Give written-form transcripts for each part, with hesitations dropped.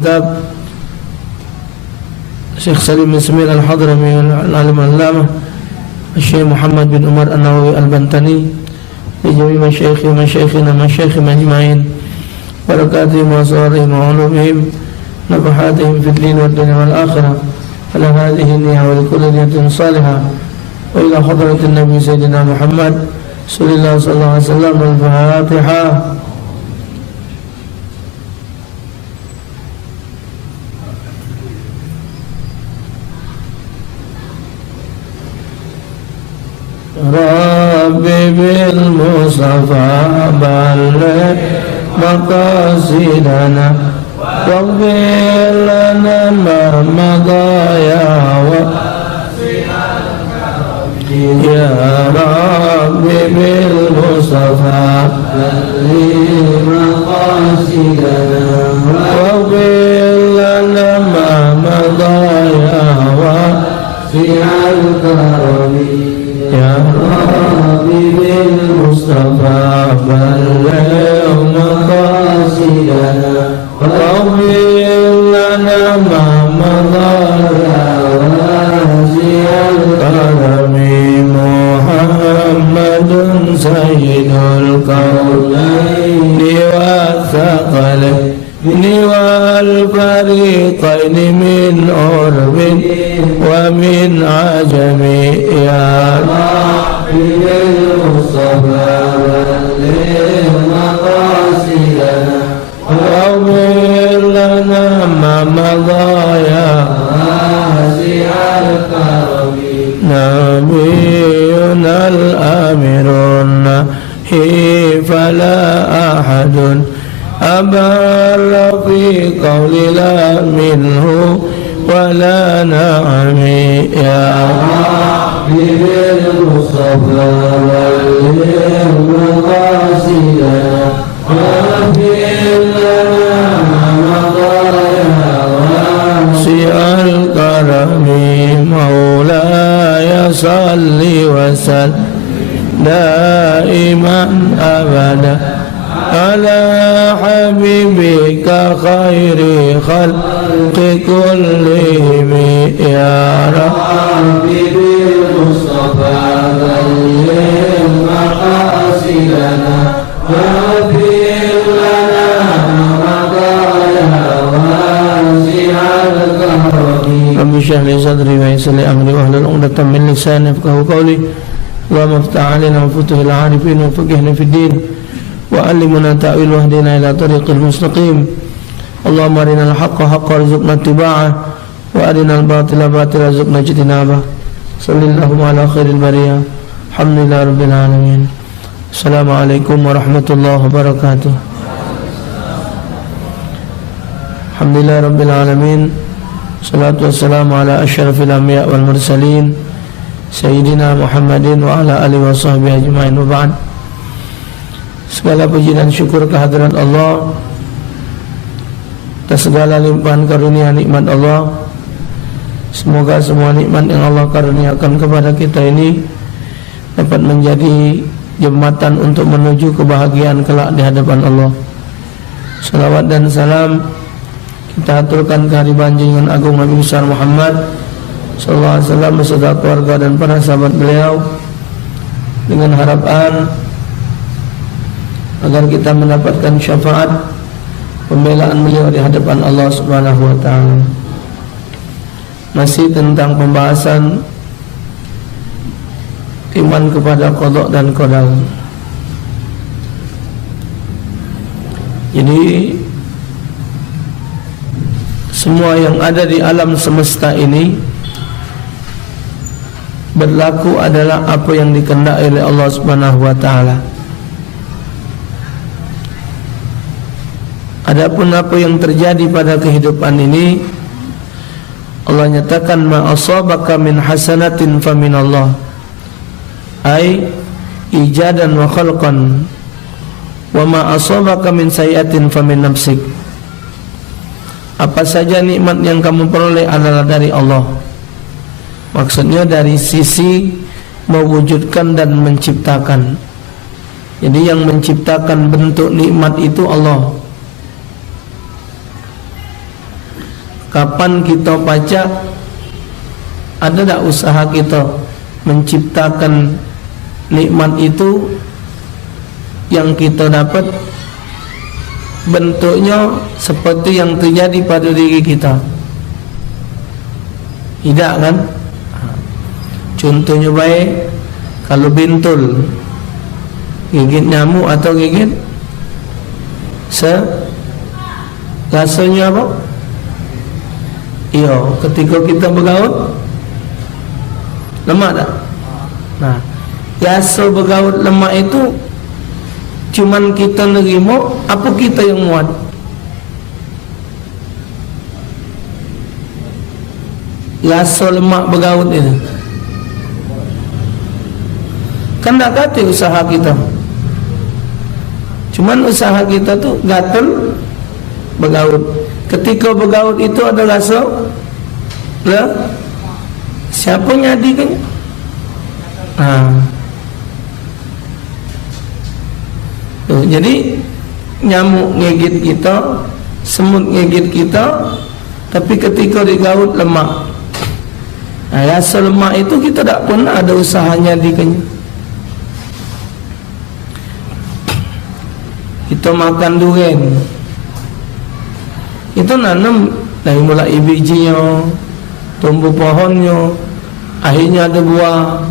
Kitab Syekh Salim bin Ismail Al-Hadrami Al-Alim Al-Allamah Syekh Muhammad bin Umar An-Nawawi Al-Bantani bi jami' masyayikhina majma'in barakatihim wa asrarihim wa ulumihim nafahatihim fid din wad dunya wal akhirah ala hadhihi niyyah wa likulli niyyatin salihah wa ila hadratin nabi sayyidina Muhammad sallallahu alaihi wasallam al-Fatihah. Rabbi bil Mustafa balligh maqasidana waghfir lana ma madaya wa ya Rabbi bil Mustafa balligh maqasidana waghfir lana ma madaya wa fi'al karami ya Rabbi bil Mustafa balligh maqasidana waghfir lana ma madaya wasi'al karami Muhammadun sayyidul kaunaini wathaqalaini wal fariqaini min urbin wa min ajami ya Rabbi bil Mustafa balligh maqasidana waghfir lana ma madaya wasi'al karami nabiyyuna al-amirun nahi fala ahadun abarra fi qawli la minhu wala na'ami ya Rabbi bil Mustafa balligh maqasidana waghfir lana ma madaya wasi'al karami maulaya salli wa sallim daiman abada ala habibika khairi khalqi kullihim ya Rabbi bil Mustafa balligh maqasidana waghfir lana ma madaya wasi'al karami Rabbi shrah li sadri wa yassir li amri wahlul 'uqdatam min lisani yafqahu qawli Allahumma iftah 'alaina wa futuhil 'arifin wa faqihna fid din وعلمنا تأويل واهدنا إلى طريق المستقيم اللهم أرنا الحق حقا وارزقنا اتباعه وأرنا الباطل باطلا وارزقنا اجتنابه صلى الله على خير البرية الحمد لله رب العالمين السلام عليكم ورحمة الله وبركاته الحمد لله رب العالمين الصلاة والسلام على أشرف الأنبياء والمرسلين سيدنا محمد وعلى آله وصحبه أجمعين وبعد. Segala puji dan syukur kehadiran Allah atas segala limpahan karunia nikmat Allah. Semoga semua nikmat yang Allah karuniakan kepada kita ini dapat menjadi jembatan untuk menuju kebahagiaan kelak di hadapan Allah. Salawat dan salam kita aturkan kehadiran junjungan agung Nabi besar Muhammad sallallahu alaihi wasallam beserta keluarga dan para sahabat beliau, dengan harapan agar kita mendapatkan syafaat pembelaan beliau di hadapan Allah Subhanahu wa taala. Masih tentang pembahasan iman kepada qada dan qadar. Jadi semua yang ada di alam semesta ini berlaku adalah apa yang dikehendaki oleh Allah Subhanahu wa taala. Adapun apa yang terjadi pada kehidupan ini, Allah nyatakan ma asabaka min hasanatin fa min Allah, ai ijadan wa khalqan, wa ma asabaka min sayiatin fa min nafsik. Apa saja nikmat yang kamu peroleh adalah dari Allah. Maksudnya dari sisi mewujudkan dan menciptakan. Jadi yang menciptakan bentuk nikmat itu Allah. kapan kita pajak, ada tak usaha kita menciptakan nikmat itu yang kita dapat bentuknya seperti yang terjadi pada diri kita? Tidak kan? Contohnya baik, kalau bintul gigit nyamuk atau gigit rasanya apa? Iya, ketika kita bergaul lemak tak? Nah, rasa bergaul lemak itu cuman kita nerima, apa kita yang muat? Rasa lemak bergaul itu kan tak kata usaha kita. Cuman usaha kita tu gatal bergaul. Ketika bergaul itu ada rasa siapa nyadikan? Jadi nyamuk ngigit kita, semut ngigit kita, tapi ketika digaul lemak. Rasa lemak itu kita tak pernah ada usahanya nyadikannya. Kita makan durian, itu nanam dari mulai bijinya, tumbuh pohonnya, akhirnya ada buah.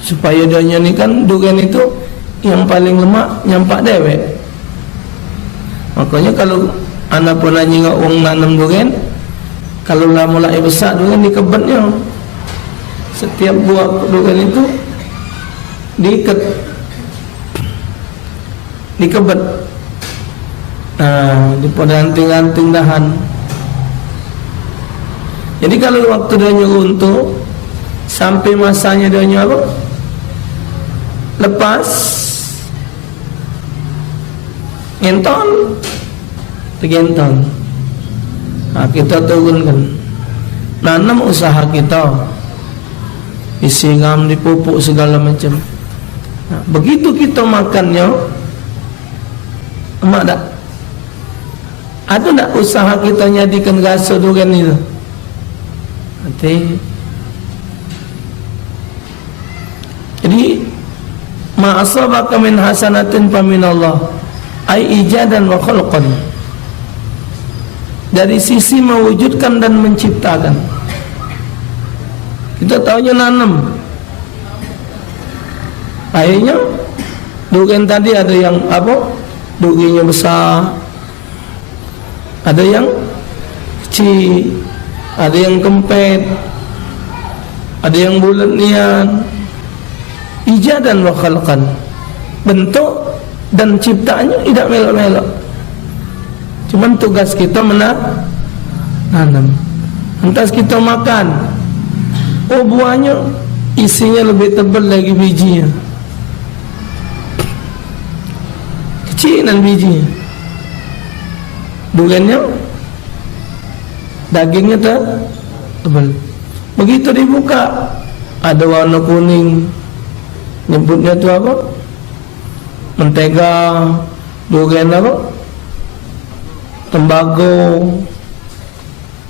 Supaya dia ni kan durian itu yang paling lemak nyampak dewek. Makanya kalau anak pernah nyingok orang nanam durian, kalau lah mulai besar durian dikebetnya. Setiap buah durian itu dikebet, diperanting-ranting dahan. Jadi kalau waktu dia runtuh sampai masanya dia apa? Lepas ngentol, tergentol. Kita turunkan, nanam usaha kita, disiram, dipupuk segala macam. Begitu kita makannya, emak tak? Ada tak usaha kita nyadikan rasa durian itu? Nanti. Jadi ma asabaka min hasanatin fa min Allah, ai ijadan wa khalqan. Dari sisi mewujudkan dan menciptakan. Kita tahunya nanam. Akhirnya durian tadi ada yang apa? Duriannya besar, ada yang kecil, ada yang kempet, ada yang bulat nian. Ijadan wa khalqan, bentuk dan ciptaannya tidak melok-melok. Cuman tugas kita menanam. Lantas kita makan, buahnya isinya lebih tebal lagi bijinya, kecilan bijinya. Duriannya dagingnya tebal. Begitu dibuka ada warna kuning, nyebutnya tu apa? Mentega, durian apa? Tembaga.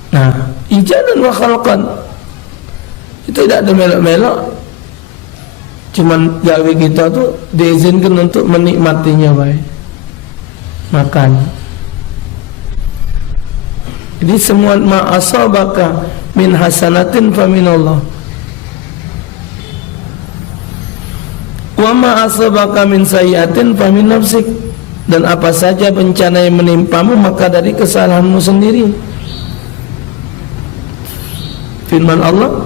Nah, ijadan wa khalqan, itu tidak ada melok-melok. Cuman gawe kita tu diizinkan untuk menikmatinya baik. Makan. Jadi semua ma asabaka min hasanatin fa min Allah. Wa ma asabaka min sayyi'atin fa min nafsik. Dan apa saja bencana yang menimpamu maka dari kesalahanmu sendiri. Firman Allah,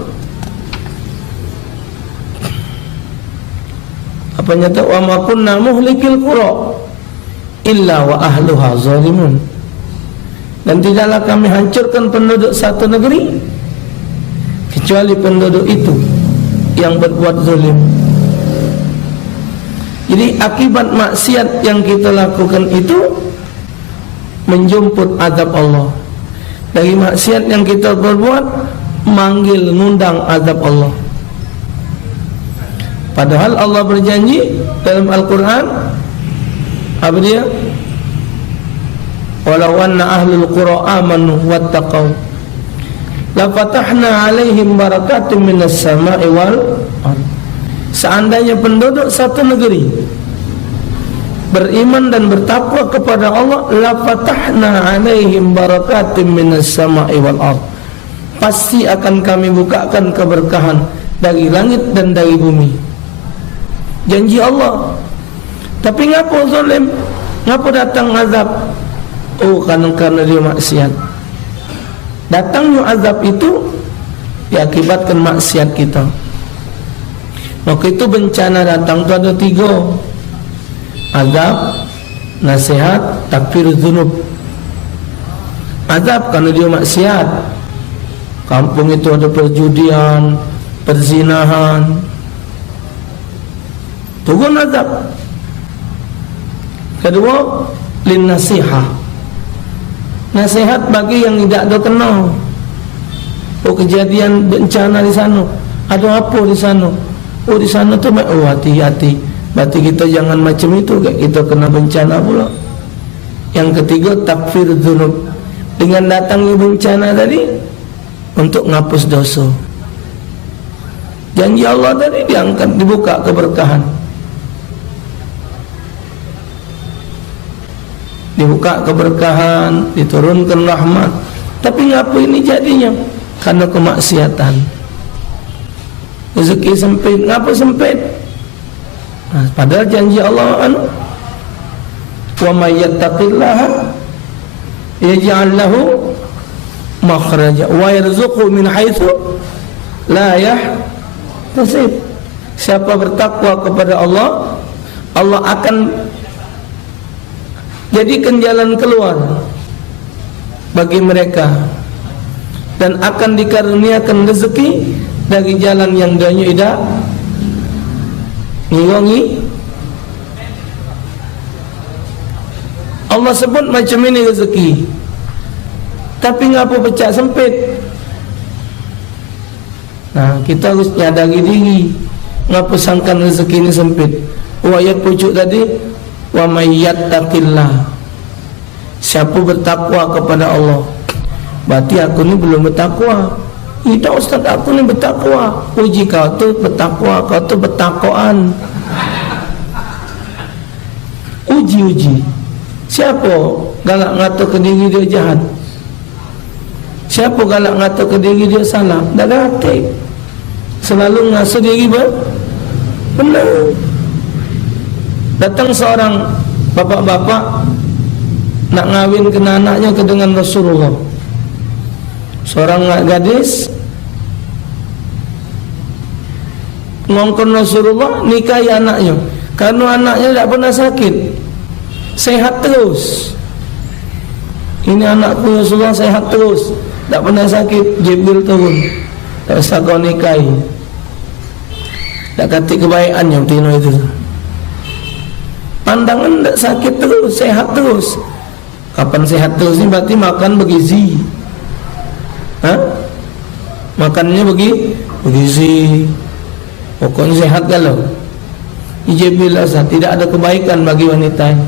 apa nyata, wa ma kunna muhlikil qura illa wa ahluha zalimun. Dan tidaklah kami hancurkan penduduk satu negeri kecuali penduduk itu yang berbuat zalim. Jadi akibat maksiat yang kita lakukan itu menjemput azab Allah. Dari maksiat yang kita berbuat manggil, ngundang azab Allah. Padahal Allah berjanji dalam Al-Quran, apa dia? walau anna ahlul qura amanu wattaqau la fatahna alaihim barakatin minas sama'i wal ardh. Seandainya penduduk satu negeri beriman dan bertakwa kepada Allah, la fatahna alaihim barakatin minas sama'i wal ardh, pasti akan kami bukakan keberkahan dari langit dan dari bumi. Janji Allah. Tapi ngapa zalim? Ngapa datang azab? Oh, karena dia maksiat. Datangnya azab itu diakibatkan maksiat kita. Waktu itu bencana datang itu ada 3. Azab, nasihat, takfir dzunub. Azab karena dia maksiat. Kampung itu ada perjudian, perzinahan. Turun azab. Kedua, lin nasihah, nasihat bagi yang tidak ada kenal. Oh, kejadian bencana di sana, ada apa di sana? Oh, di sana tu, oh hati-hati. Berarti kita jangan macam itu, kita kena bencana pula. Yang ketiga, takfir dzunub, dengan datangnya bencana tadi untuk ngapus dosa. Janji Allah tadi diangkat, dibuka keberkahan, dibuka keberkahan, diturunkan rahmat. Tapi ngapa ini jadinya? Karena kemaksiatan. Rezeki sempit. Ngapa sempit? Nah, padahal janji Allah wa may yattaqillaha yaj'al lahu makhraja wa yarzuqhu min haitsu la yahtasib. Siapa bertakwa kepada Allah, Allah akan jadikan jalan keluar bagi mereka dan akan dikaruniakan rezeki dari jalan yang dia tidak ngiwangi. Allah sebut macam ini rezeki, tapi ngapa pecah sempit? Nah, kita harus nyadari diri, ngapa sangkan rezeki ini sempit. Ayat pucuk tadi, wa may yattaqillah, siapa bertakwa kepada Allah. Berarti aku ni belum bertakwa. Tidak ustaz, aku ni bertakwa. Uji kau tu bertakwa, kau tu bertakwaan. Uji. Siapa galak ngata ke diri dia jahat? Siapa galak ngata ke diri dia salah? Tak ada hati. Selalu ngasa diri benar. Datang seorang bapak-bapak nak ngawinkan anaknya ke dengan Rasulullah. Seorang gadis ngongkon Rasulullah nikahi anaknya, karena anaknya tidak pernah sakit, sehat terus. Ini anakku Rasulullah sehat terus, tak pernah sakit. Jibril turun, tak usah kau nikahi. Tak kata kebaikannya tino itu. Pandangan tak sakit terus, sehat terus. Kapan sehat terus ni? Berarti makan bergizi. Makannya bergizi. Pokoknya sehat kalau. Jibril asal tidak ada kebaikan bagi wanita ini.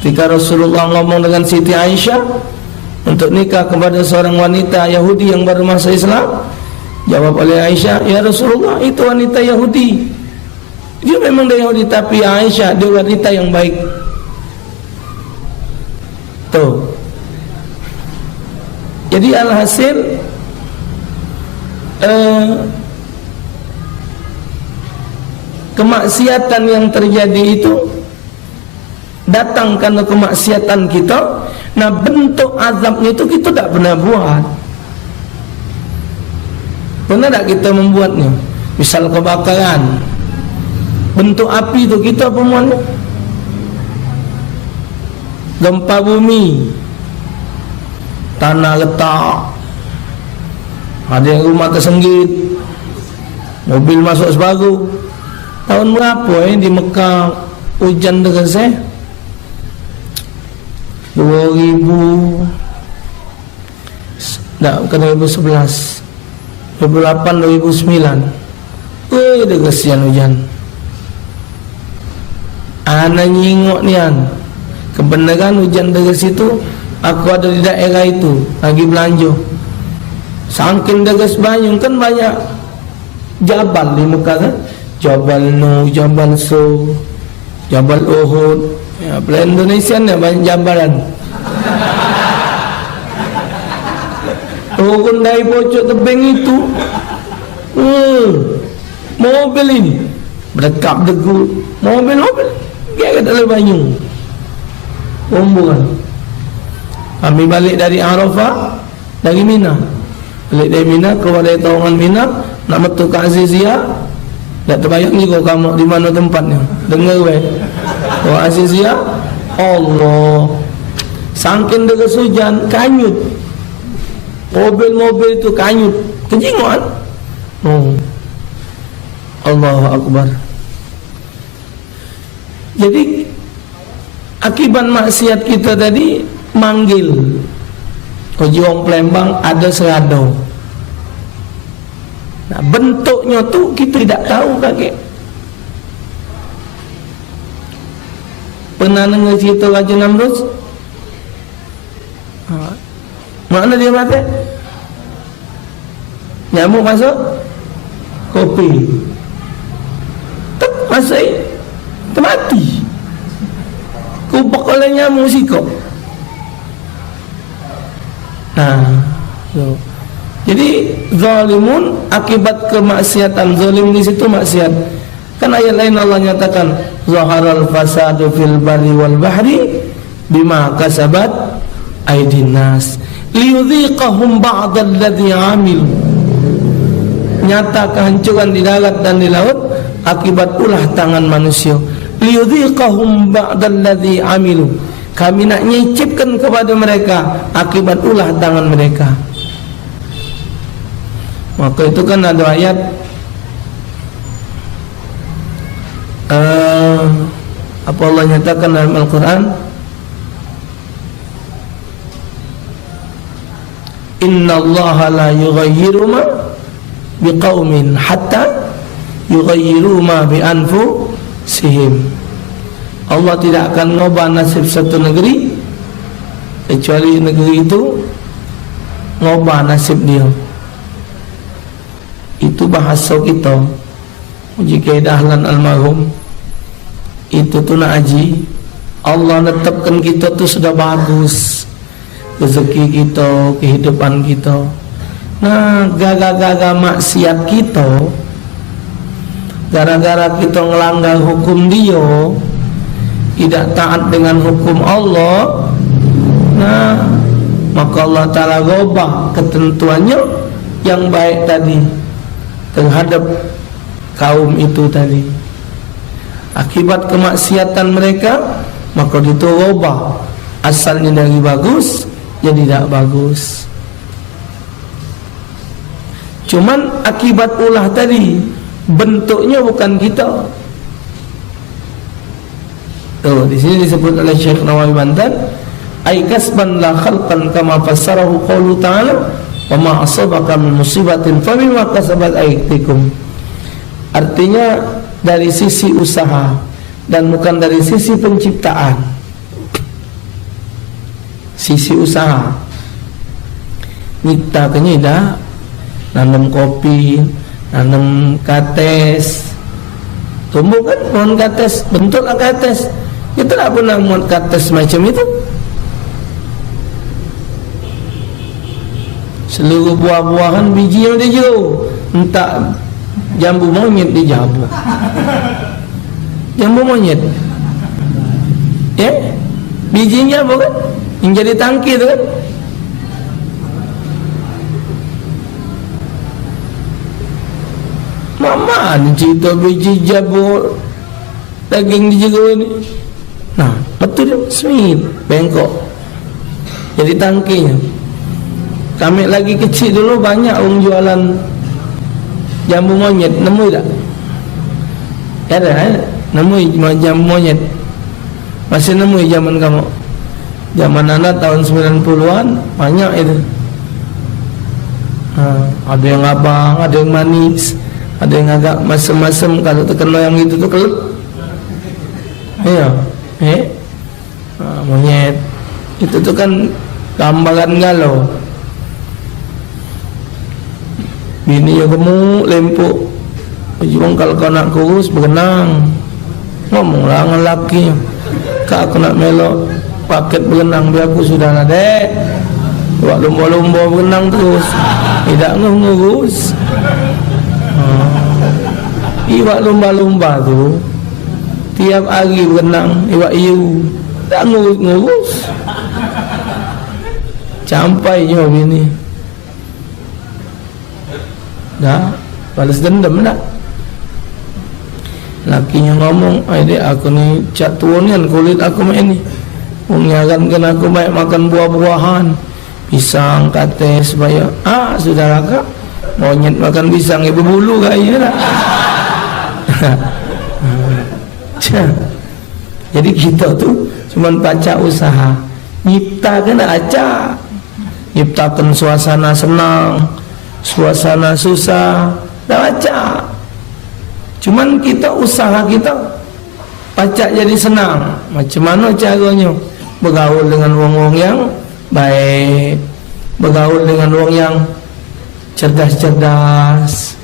Ketika Rasulullah ngomong dengan Siti Aisyah untuk nikah kepada seorang wanita Yahudi yang baru masuk Islam, jawab oleh Aisyah, ya Rasulullah, itu wanita Yahudi. Dia memang dari Yahudi, tapi Aisyah dia wanita yang baik. Tuh. Jadi alhasil kemaksiatan yang terjadi itu datang karena kemaksiatan kita. Nah, bentuk azabnya itu kita tak pernah buat. Pernah tak kita membuatnya? Misal kebakaran, bentuk api itu kita pemuannya. Gempa bumi, tanah retak, ada yang rumah tersenggit, mobil masuk sebaru. Tahun berapa di Mekah hujan deras 2000, tak, bukan 2011, 2008, 2009. Derasian hujan. Anak nyingok nian. Kebenaran hujan deras itu, aku ada di daerah itu lagi belanja. Saking deras bayung kan banyak jabal di Mekah kan, Jabal Nuh, Jabal So, Jabal Uhud. Ya, plan Indonesia ni banyak jabalan. Turun dari pojok tebing itu, mobil ini berdekap degu, mobil dia kat dalam bayung. Rombongan. Kami balik dari Arafah, dari Mina. Balik dari Mina, keluar dari terowongan Mina, nak metu ke Azizia. Tak terbayang ni kau kamu di mana tempatnya. Dengar weh. Kau Azizia, Allah. Saking deras hujan, kanyut. Mobil-mobil itu kanyut, kejinguan. Allahu Akbar. Jadi akibat maksiat kita tadi manggil. Kalau orang Palembang ada serado. Nah, bentuknya tu kita tidak tahu kakek. Pernah dengar cerita Raja Namrud? Mana dia mati? Nyamuk masuk kopi. Tak masuk, termati. Kupak oleh nyamuk sikok. Nah, so. Jadi zalimun akibat kemaksiatan. Zalim di situ maksiat. Kan ayat lain Allah nyatakan zaharal fasadu fil barri wal bahri bima kasabat aydin nas liyudhiqahum ba'dalladzi 'amilu. Nyata kehancuran di darat dan di laut akibat ulah tangan manusia. Liyudhiqahum ba'dalladzi 'amilu. Kami nak nyicipkan kepada mereka akibat ulah tangan mereka. Maka itu kan ada ayat apa Allah nyatakan dalam Al-Quran, Inna Allah la yughayyiru ma biqaumin hatta yughayyiru ma bi anfusihim. Allah tidak akan ngubah nasib satu negeri kecuali negeri itu ngubah nasib dia. Itu bahasa kita. Jika dahlan almarhum itu tu nak haji, Allah netapkan kita tu sudah bagus, rezeki kita, kehidupan kita. Nah, gara-gara maksiat kita, gara-gara kita melanggar hukum dia, tidak taat dengan hukum Allah, nah, maka Allah Ta'ala ubah ketentuannya yang baik tadi terhadap kaum itu tadi. Akibat kemaksiatan mereka, maka ditubah asalnya dari bagus jadi tidak bagus. Cuman akibat ulah tadi bentuknya bukan kita. Tuh, di sini disebut oleh Syekh Nawawi Banten, ai kasban la khalqan kama fassarahu qaulu ta'ala wa ma asabaka min musibatin fa bima kasabat aydikum. Artinya dari sisi usaha dan bukan dari sisi penciptaan. Sisi usaha, nyipta kenyida, nanam kopi, nanam kates, tumbuh kan pohon kates, bentuklah kates. Kita tak pernah buat kates macam itu. Seluruh buah-buahan biji yang dia jauh, entah jambu monyet di jambu. Jambu monyet, ya, bijinya apa kan? Yang jadi tangki itu kan? Mama ni cerita biji jambu daging dijaga ni. Nah, betul dia, sweet, bengkok. Jadi tangkinya. Kami lagi kecil dulu banyak orang jualan jambu monyet, nemu tak? Ada, nemu jambu monyet. Masih nemu zaman kamu. Zaman anda tahun 90-an banyak itu. Ada yang abang, ada yang manis, ada yang agak masam-masam. Kalau terkena yang itu tu kelep. Ya, monyet. Itu tuh kan gambaran galau. Bini yang gemuk lempuk, juang kalau kau nak kurus berenang. Ngomonglah dengan laki, kak aku nak melok paket berenang biar aku sudah lah dek. Buat lumba-lumba berenang terus, tidak ngurus. Iwak lumba-lumba tu tiap hari berenang, iwak iu, tak ngurus. Sampai nyob ini. Dah, balas dendam dah. Lakinya ngomong, "Adik aku ni cat tuanian kulit aku main ni. Mengingatkan aku baik makan buah-buahan, pisang, kate supaya sudah kak monyet makan pisang ibu bulu kayaknya lah." Jadi kita tu cuma baca usaha, nyiptakan aja, nyiptakan suasana senang, suasana susah, dah baca. Cuman kita usaha kita baca jadi senang. Macam mana caranya? Bergaul dengan wong-wong yang baik, bergaul dengan wong yang cerdas-cerdas.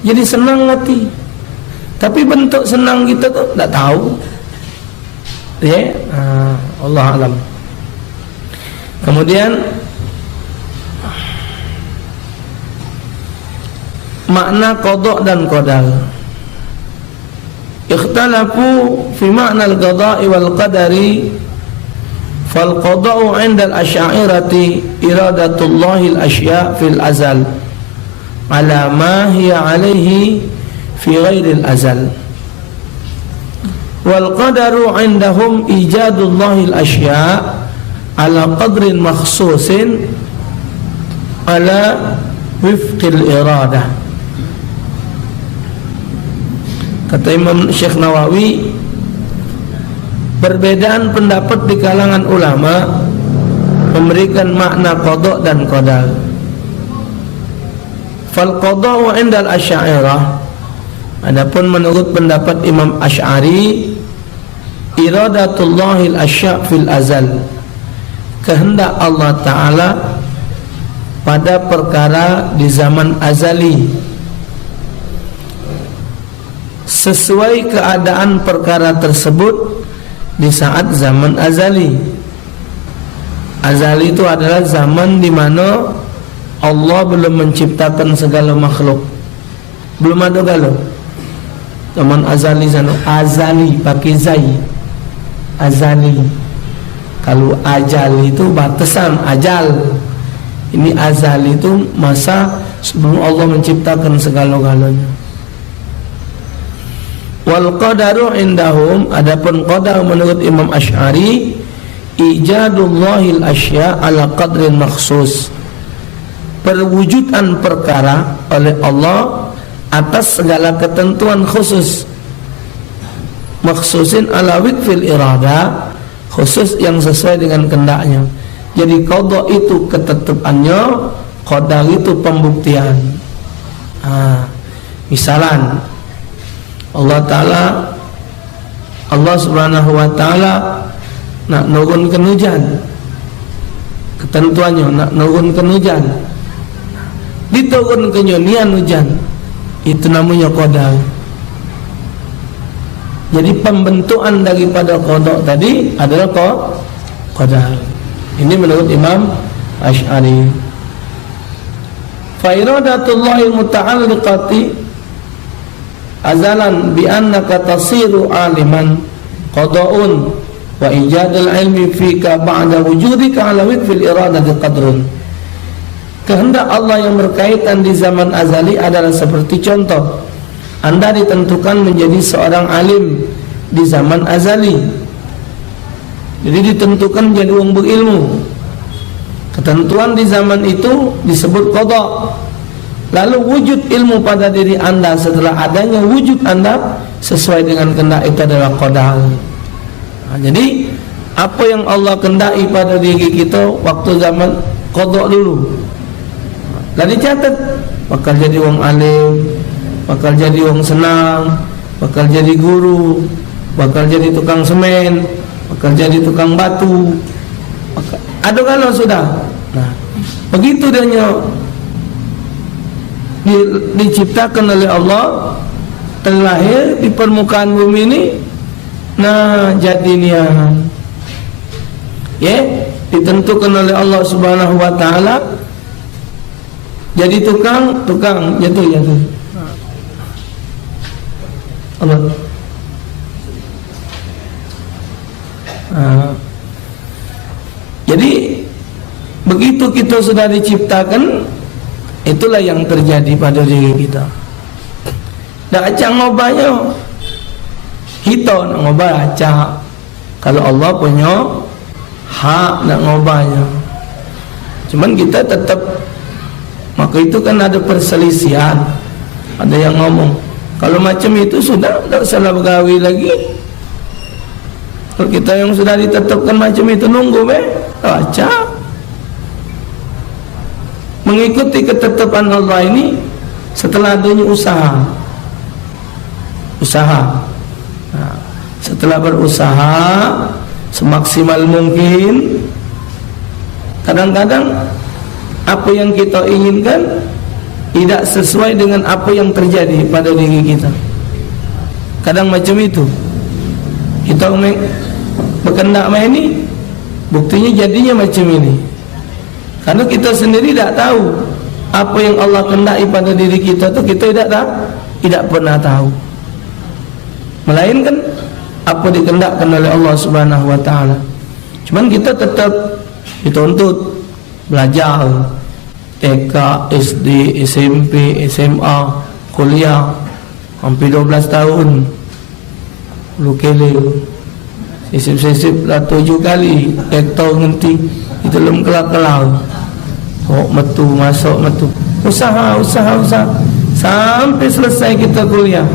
Jadi senang hati. Tapi bentuk senang kita tu tak tahu. Ya, Allah alam. Kemudian makna qada dan qadar. Ikhtalafu fi makna al-qada'i wal qadari. Fal qada'u 'inda al-asy'ariyati iradatullahi al-asya' fil azal ala ma hiya 'alaihi fi ghairi al-azal. Wal qadaru 'indahum ijadullahi al-asya' ala qadrin makhsusin ala wifqil iradah. Kata Imam Syekh Nawawi, perbedaan pendapat di kalangan ulama memberikan makna qada dan qadar. Fal qada'u 'inda al-asy'ariyah, adapun menurut pendapat Imam Asy'ari, iradatullahil asya' fil azal, kehendak Allah Ta'ala pada perkara di zaman azali, sesuai keadaan perkara tersebut di saat zaman azali. Azali itu adalah zaman di mana Allah belum menciptakan segala makhluk, belum ada galau. Zaman azali sana, azali pakai zai, azali. Kalau ajal itu batasan ajal, ini azali itu masa sebelum Allah menciptakan segala-galanya. Wal qadaru indahum, adapun qadar menurut Imam Asy'ari, ijadullahil asya' ala qadrin makhsus, perwujudan perkara oleh Allah atas segala ketentuan khusus. Makhsusin ala wikfil irada, khusus yang sesuai dengan kehendaknya. Jadi qada itu ketetapannya, qadar itu pembuktian. Misalan Allah Subhanahu wa Ta'ala nak nurunkan hujan, ketentuannya nak nurunkan hujan, diturunkan nian hujan, itu namanya qadar. Jadi pembentukan daripada qada tadi adalah qadar. Ini menurut Imam Asy'ari. Fa iradatullahi muta'alliqati azalan bi annaka tasiru aliman qada'un wa ijadul ilmi fika ba'da wujudika ala wikfil iradati qadrun. Kehendak Allah yang berkaitan di zaman azali adalah seperti contoh, Anda ditentukan menjadi seorang alim di zaman azali. Jadi ditentukan menjadi orang berilmu. Ketentuan di zaman itu disebut qada. Lalu wujud ilmu pada diri Anda setelah adanya wujud Anda sesuai dengan kehendak itu adalah qadar. Jadi apa yang Allah kehendaki pada diri kita waktu zaman qada dulu, dan dicatat, bakal jadi orang alim, bakal jadi orang senang, bakal jadi guru, bakal jadi tukang semen, bekerja di tukang batu, ada kalau sudah. Nah, begitu dia diciptakan oleh Allah, terlahir di permukaan bumi ini. Nah, jadinya ditentukan oleh Allah Subhanahu wa taala jadi tukang jatuh. Allah. Jadi begitu kita sudah diciptakan, itulah yang terjadi pada diri kita. Dak acak ngobahnya, kita nak ngobah acak. Kalau Allah punya hak nak ngobahnya. Cuman kita tetap, maka itu kan ada perselisihan. Ada yang ngomong, kalau macam itu sudah tak salah bergawi lagi. Kalau kita yang sudah ditetapkan macam itu nunggu acak. Mengikuti ketetapan Allah ini setelah adanya usaha. Nah, setelah berusaha semaksimal mungkin, kadang-kadang apa yang kita inginkan tidak sesuai dengan apa yang terjadi pada diri kita. Kadang macam itu. Kita berkendak ini, buktinya jadinya macam ini. Karena kita sendiri tidak tahu apa yang Allah kendaki pada diri kita itu, kita tidak pernah tahu. Melainkan apa dikendakkan oleh Allah Subhanahu wa taala. Cuman kita tetap dituntut belajar TK, SD, SMP, SMA, kuliah hampir 12 tahun. Lu kele sisip-sisip lah 7 kali hektar nanti itu belum kelar-kelar. Masuk metu. Usaha sampai selesai kita kuliah.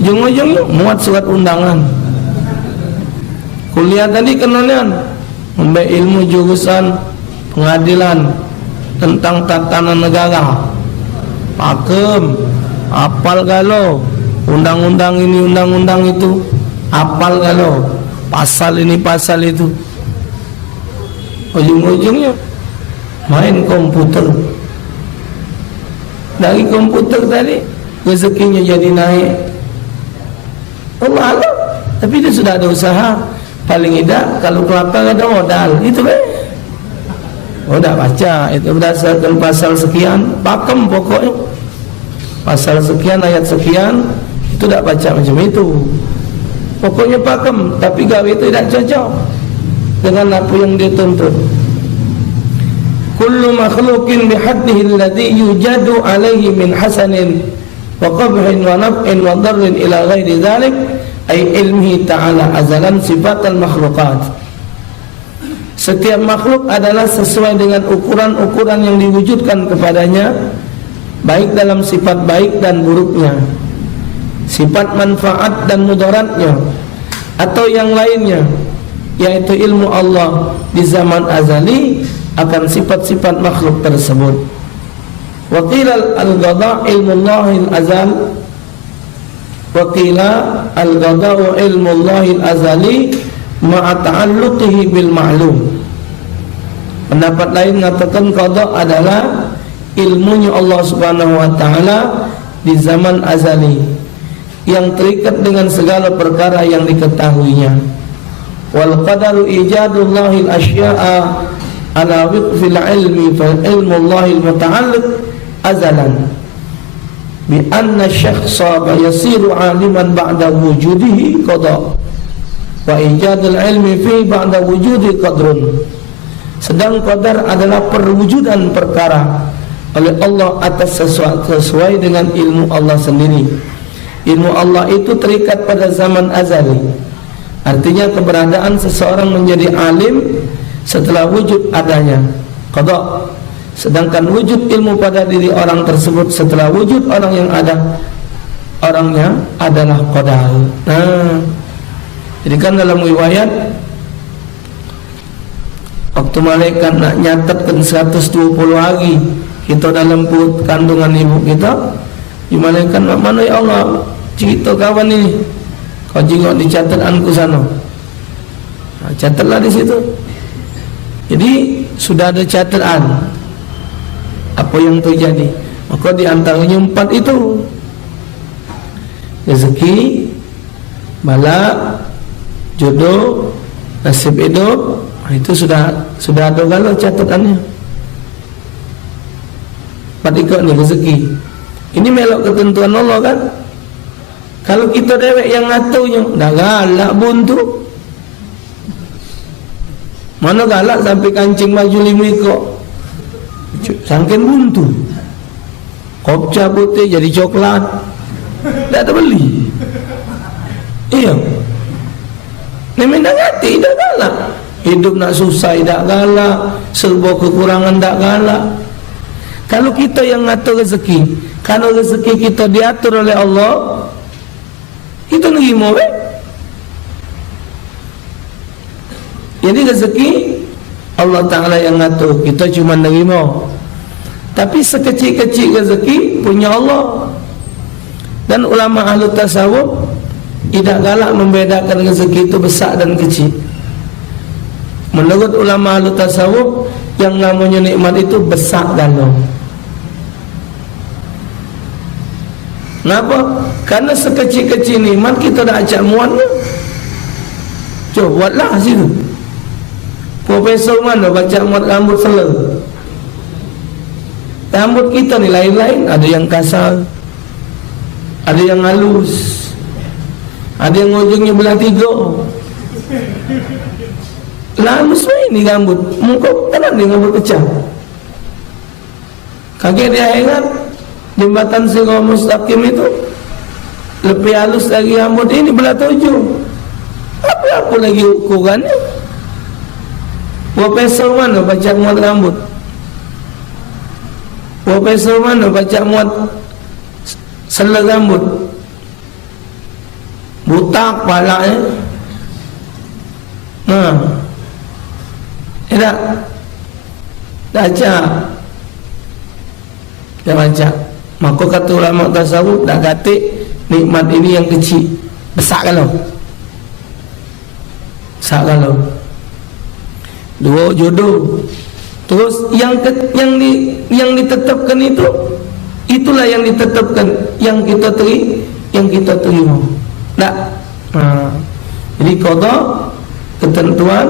Ujung-ujungnya muat surat undangan. Kuliah tadi kenalian ambil ilmu jurusan pengadilan tentang tatanan negara. Pakem, apal galau undang-undang ini, undang-undang itu, apal galau pasal ini, pasal itu. Ujung-ujungnya main komputer. Dari komputer tadi rezekinya jadi naik. Allah Allah, tapi dia sudah ada usaha. Paling tidak kalau kelapa ada modal, itu udah baca itu berdasarkan pasal sekian, pakem pokoknya pasal sekian ayat sekian, itu tidak baca macam itu. Pokoknya pakem, tapi gawe itu tidak cocok dengan apa yang dia tuntut. Kullu makhluqin bihaddihi alladhi yujadu alaihi min hasanin wa qabhin wa naf'in wa darrin ila ghairi dhalik ay ilmihi ta'ala azalan sifatal makhluqat. Setiap makhluk adalah sesuai dengan ukuran-ukuran yang diwujudkan kepadanya, baik dalam sifat baik dan buruknya, sifat manfaat dan mudaratnya, atau yang lainnya, yaitu ilmu Allah di zaman azali akan sifat-sifat makhluk tersebut. Wa qila al-qada' ilmu Allahil azal, wa qila al-qada'u ilmu Allahil azali ma'a ta'alluqihi bil ma'lum. Pendapat lain mengatakan qada' adalah ilmunya Allah Subhanahu wa taala di zaman azali yang terikat dengan segala perkara yang diketahuinya. Wal qadaru ijadullahil asya'a ala wifil ilmi fa ilmu Allahil muta'alliq azalan bi anna syakhsa yasiru aliman ba'da wujudihi qada' wa ijadul ilmi fi ba'da wujudi qadrun. Sedang qadar adalah perwujudan perkara oleh Allah atas sesuai dengan ilmu Allah sendiri. Ilmu Allah itu terikat pada zaman azali. Artinya keberadaan seseorang menjadi alim setelah wujud adanya qada'. Sedangkan wujud ilmu pada diri orang tersebut setelah wujud orang yang ada, orangnya adalah qadar. Nah, jadi kan dalam riwayat waktu malaikat nak nyatatkan 120 hari kita dalam perut kandungan ibu kita, di malaikat mana ya Allah cerita kawan ini, kau jengok dicatat anku sana. Catatlah di situ. Jadi sudah ada catatan apa yang terjadi. Maka di antaranya 4 itu: rezeki, bala, jodoh, nasib hidup. Itu sudah ada kalau catatannya. 4 ikut ni rezeki. Ini melok ketentuan Allah kan. Kalau kita dewek yang ngaturnya, dah galak buntu. Mana galak sampai kancing baju 5 ekor. Sangkin buntu. Kopca putih jadi coklat. Tak ada beli. Iya. Ni minda ngati dah galak. Hidup nak susah tak galak, serba kekurangan tak galak. Kalau kita yang ngatur rezeki, kalau rezeki kita diatur oleh Allah, kita nerima weh. Jadi rezeki Allah Ta'ala yang ngatur, kita cuma nerima. Tapi sekecil-kecil rezeki punya Allah. Dan ulama ahli tasawuf tidak galak membedakan rezeki itu besar dan kecil. Menurut ulama ahli tasawuf, yang namanya nikmat itu besar galau. Kenapa? Karena sekecil-kecil nikmat kita dah acak muatnya. Coba buatlah situ. Profesor mana baca muat rambut seleng? Rambut kita ni lain-lain. Ada yang kasar, ada yang halus, ada yang ujungnya belah 3. Halus ni rambut. Muka kanan dia rambut pecah. Kaget dia heran. Jembatan Sirah Mustaqim itu lebih halus lagi rambut ini belah 7. Apa lagi ukurannya? Profesor mana baca muat rambut? Profesor mana baca muat selai rambut? Butak palanya. Tak baca. Tak baca. Maka kata ulama tasawuf, tak kata nikmat ini yang kecil, besar kalau. Besar kalau. 2 jodoh. Terus yang ditetapkan itu, itulah yang ditetapkan, yang kita terima. Tak. Jadi qada, ketentuan,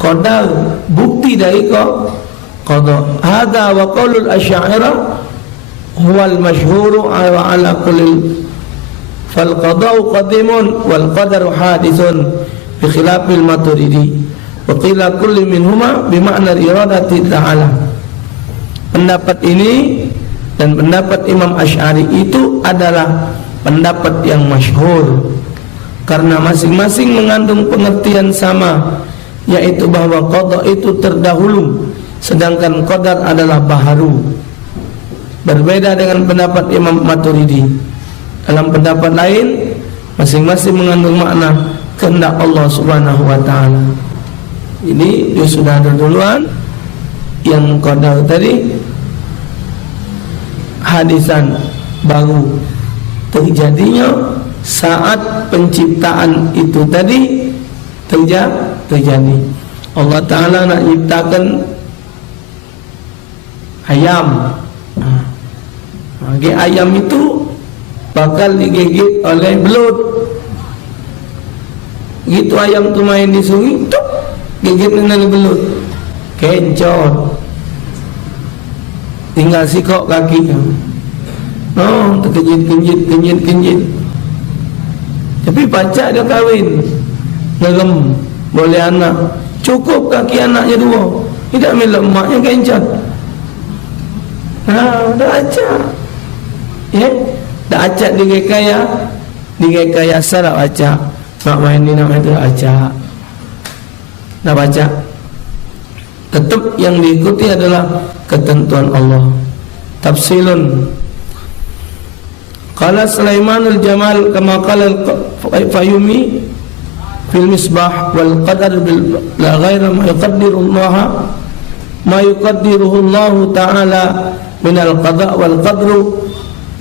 qadar, bukti dari qada. Hadza wa qaulul asy'ariyah huwal masyhuru wa ala kulli fal qada'u qadimun wal qadaru hadithun bi khilafil maturidi wa qila kulli minhuma bi ma'na iradati ta'ala. Pendapat ini dan pendapat Imam Asy'ari itu adalah pendapat yang masyhur karena masing-masing mengandung pengertian sama, yaitu bahwa qada itu terdahulu sedangkan qadar adalah baharu. Berbeda dengan pendapat Imam Maturidi. Dalam pendapat lain, masing-masing mengandung makna kehendak Allah Subhanahu wa taala. Ini dia sudah ada duluan. Yang qadar tadi hadisan baru terjadinya saat penciptaan itu tadi terjadi. Allah Ta'ala nak ciptakan ayam. Ayam itu bakal digigit oleh belut. Gitu ayam tu main di sungai, tuk, gigit dengan belut, kencot, tinggal sikok kakinya. Terkejit. Tapi pacak dia kahwin, ngerem, boleh anak, cukup kaki anaknya 2, tidak milik emaknya kencot. Dah acak. Dah acak digekaya salah acak. Nak main ni nak main tu acak. Dah baca. Tetap yang diikuti adalah ketentuan Allah. Tafsilun. Qala Sulaiman al-Jamal kama qala al-Fayumi fil misbah wal qadar bil la ghaira ma yuqaddiru Allah ma yuqaddiruhu Allah ta'ala min al-qada' wal qadru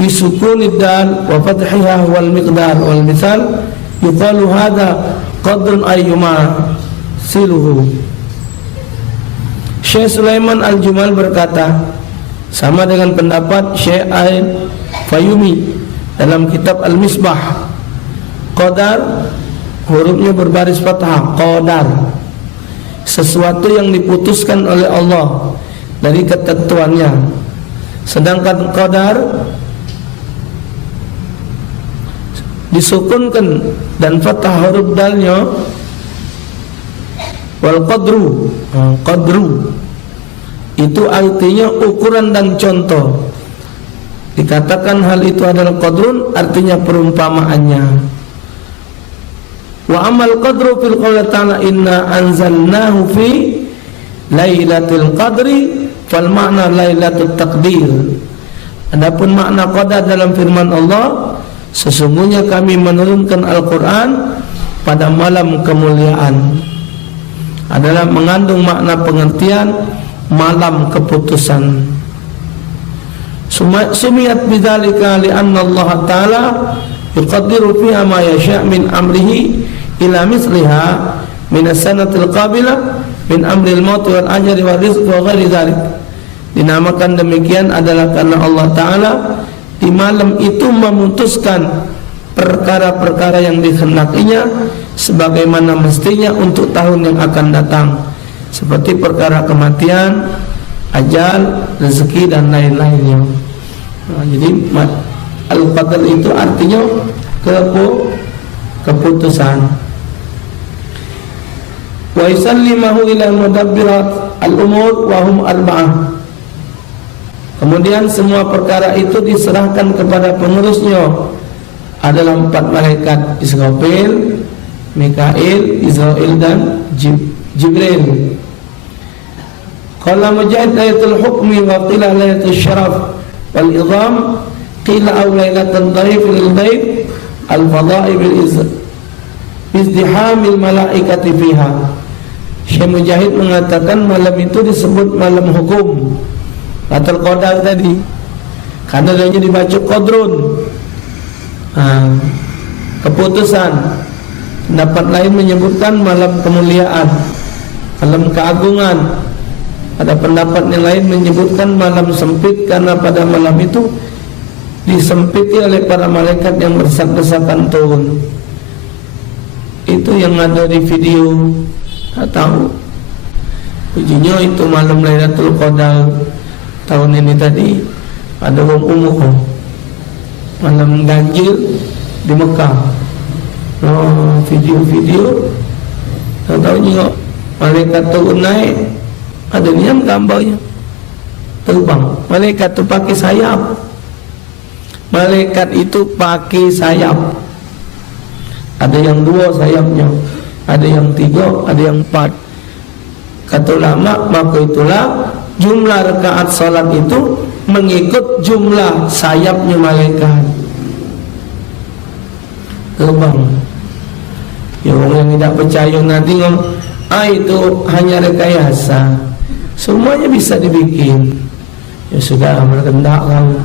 bisukun ad-dal wa fathiha wal miqdar wal misal yuqalu hadha qadrun ayyuma siluhu. Syekh Sulaiman Al-Jumal berkata, sama dengan pendapat Syekh Al-Fayumi dalam kitab Al-Misbah, qadar hurufnya berbaris fathah, qadar, sesuatu yang diputuskan oleh Allah dari ketentuannya. Sedangkan qadar disukunkan dan fathah huruf dalnya, wal qadru, qadru itu artinya ukuran dan contoh. Dikatakan hal itu adalah qadrun, artinya perumpamaannya. Wa amal qadru fil qouli ta'ala inna anzalnahu fi lailatul qadri fal makna lailatul taqdir. Adapun makna qadar dalam firman Allah, sesungguhnya kami menurunkan Al-Quran pada malam kemuliaan, adalah mengandung makna pengertian malam keputusan. Sumiyat bidzalika li'anna Allah Ta'ala yuqaddiru fiha ma yasha' min amrihi ila misliha min as-sanatil qabilah min amril maut wal ajali wal rizq wa ghairi dzalik. Dinamakan demikian adalah karena Allah Ta'ala di malam itu memutuskan perkara-perkara yang dikehendakinya sebagaimana mestinya untuk tahun yang akan datang, seperti perkara kematian, ajal, rezeki dan lain-lainnya. Jadi al-qadar itu artinya keputusan. Wa yusallimahu ila mudabbirat al-umur wa hum arba'ah. Kemudian semua perkara itu diserahkan kepada pengurusnya, adalah 4 malaikat, Israfil, Mikail, Israel dan Jibril. Qala Mujahid layatul hukmi wa qila layatul syaraf wal idham, qila aw laylatul dhaif lil dhaif al fada'i bil izdihamil malaikati fiha. Syekh Mujahid mengatakan malam itu disebut malam hukum atau qadar tadi karena adanya dibaca qadrun, keputusan. Pendapat lain menyebutkan malam kemuliaan, malam keagungan. Ada pendapat yang lain menyebutkan malam sempit karena pada malam itu disempiti oleh para malaikat yang berdesak-desakan turun. Itu yang ada di video. Tak tahu ujungnya itu malam Lailatul Qadar tahun ini tadi ada orang umur malam ganjil di Mekah. Video-video tak tahu juga malaikat turun naik, ada niam gambarnya terbang. Malaikat itu pakai sayap. Malaikat itu pakai sayap. Ada yang 2 sayapnya, ada yang 3, ada yang 4. Kata ulama, maka itulah jumlah rakaat salat itu mengikut jumlah sayapnya malaikat. Terbang. Ya orang yang tidak percaya nanti ngomong, itu hanya rekayasa. Semuanya bisa dibikin. Ya sudah, merendah kamu.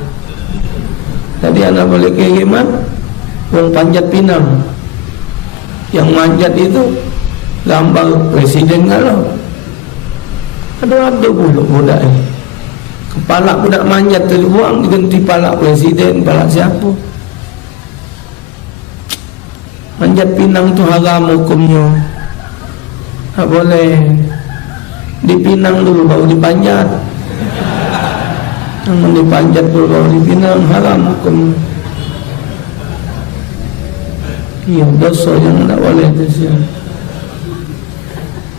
Tadi anak boleh kiriman orang panjat pinang. Yang manjat itu gambar presiden kalau ada budak kepala budak manjat terbuang diganti kepala presiden, kepala siapa. Manjat pinang itu haram hukumnya. Tak boleh. Dipinang dulu baru dipanjat. Jangan dipanjat dulu baru dipinang, haram hukumnya. Iya, dosa yang tak boleh itu.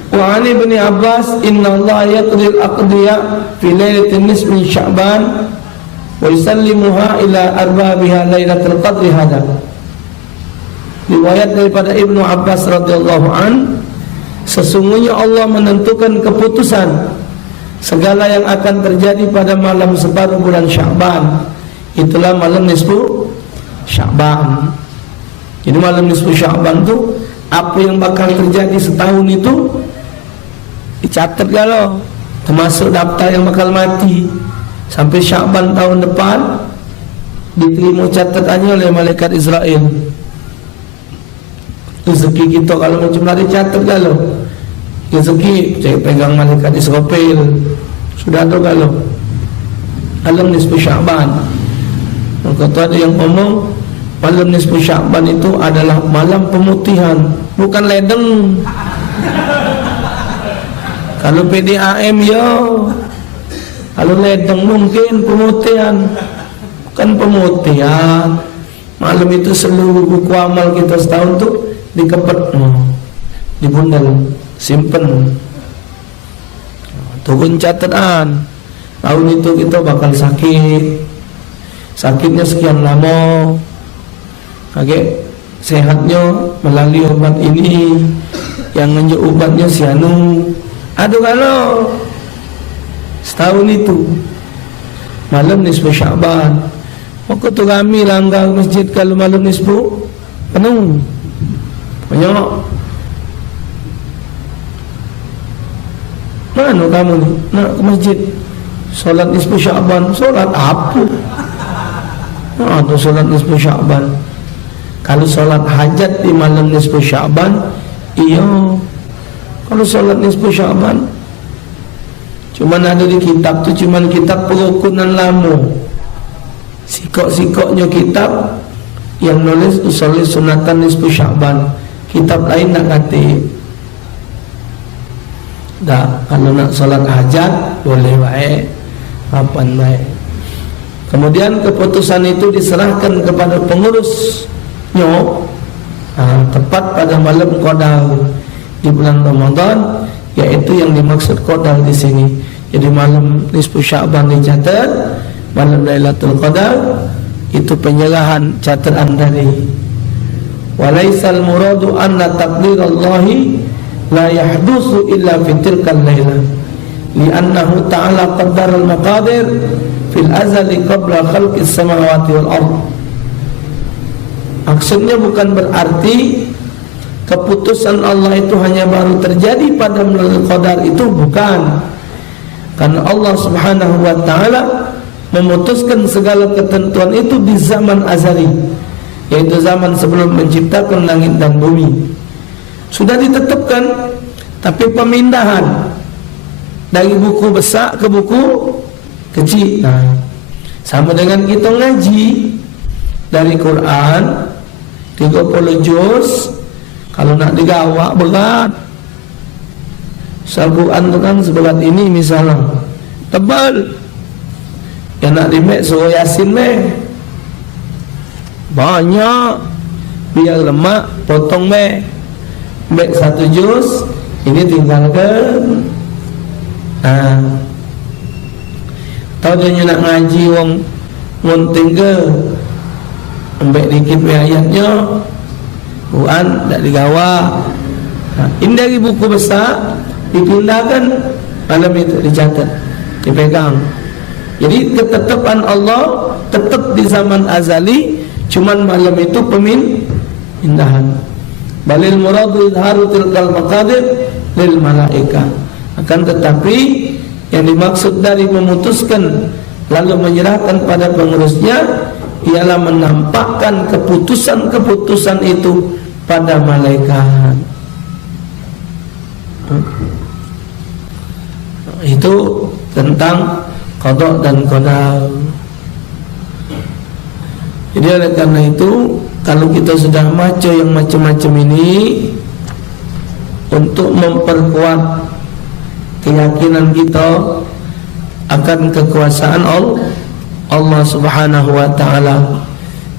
Wa ani bin Abbas inna Allah yaqdil aqdiya fi lailatin nisf min Sya'ban wa yusallimuha ila arbabiha lailatul qadri hada. Riwayat daripada Ibnu Abbas radhiyallahu an, sesungguhnya Allah menentukan keputusan segala yang akan terjadi pada malam separuh bulan Sya'ban. Itulah malam nisfu Sya'ban. Jadi malam nisfu Sya'ban itu apa yang bakal terjadi setahun itu dicatat kalau termasuk daftar yang bakal mati sampai Sya'ban tahun depan diterima catatannya oleh malaikat Israel. Rezeki kita kalau macam mana dicatat kalau rezeki, saya pegang malaikat Israfil. Sudah tu kalau malam nisfu Sya'ban. Kata ada yang ngomong malam nisfu Sya'ban itu adalah malam pemutihan, bukan ledeng. Kalau PDAM ya, kalau ledeng mungkin pemutihan, bukan pemutihan. Malam itu seluruh buku amal kita setahun tu dikepet, dibundel, simpen, turun catatan. Tahun itu kita bakal sakit, sakitnya sekian lama, sehatnya melalui obat ini, yang nunjuk obatnya si anu. Aduh kalau setahun itu malam nisfu Sya'ban, maka tu kami langgar masjid kalau malam nisfu penuh banyak. Mana kamu ni nak ke masjid solat nisfu Sya'ban? Solat apa? Tu solat nisfu Sya'ban. Kalau solat hajat di malam nisfu Sya'ban, iya. Kalau solat nisfu Sya'ban, cuman ada di kitab tu, cuman kitab perukunan lama. Sikok-sikoknya kitab yang nulis usul sunatan nisfu Sya'ban. Kitab lain nak kata dah, kalau nak solat hajat boleh baik, kapan baik. Kemudian keputusan itu diserahkan kepada pengurusnya, tepat pada malam Qadar di bulan Ramadan, yaitu yang dimaksud Qadar di sini. Jadi malam nisfu Sya'ban dicatat, malam Lailatul Qadar itu penyerahan catatan dari. Walaisal muradu anna taqdirallahi la yahdusu illa fi tilkal lailah, li'annahu ta'ala qaddara al-maqadir fil azali qabla khalqis samawati wal ardh. Maksudnya bukan berarti keputusan Allah itu hanya baru terjadi pada Lailatul Qadar, itu bukan. Karena Allah Subhanahu wa taala memutuskan segala ketentuan itu di zaman azali, yaitu zaman sebelum menciptakan langit dan bumi. Sudah ditetapkan, tapi pemindahan dari buku besar ke buku kecil. Sama dengan kita ngaji dari Quran 30 juz, kalau nak digawak berat. Al-Quran tu kan seberat ini misalnya, tebal. Yang nak dimek suruh Yasin meh banyak, biar lemak potong meh. Mek 1 juz, ini tinggalkan. Tahu dia nak ngaji wong ngunting ke, ambek dikit ayatnya, Quran tak digawa. Ini dari buku besar dipindahkan, malam itu dicatat, dipegang. Jadi ketetapan Allah tetap di zaman azali, cuman malam itu pemindahan. Balil muradu idharu tilkal maqadir lil malaika. Akan tetapi yang dimaksud dari memutuskan lalu menyerahkan pada pengurusnya ialah menampakkan keputusan-keputusan itu pada malaikat. Itu tentang qada dan qadar. Jadi oleh karena itu, kalau kita sudah baca yang macam-macam ini, untuk memperkuat keyakinan kita akan kekuasaan Allah Subhanahu wa taala.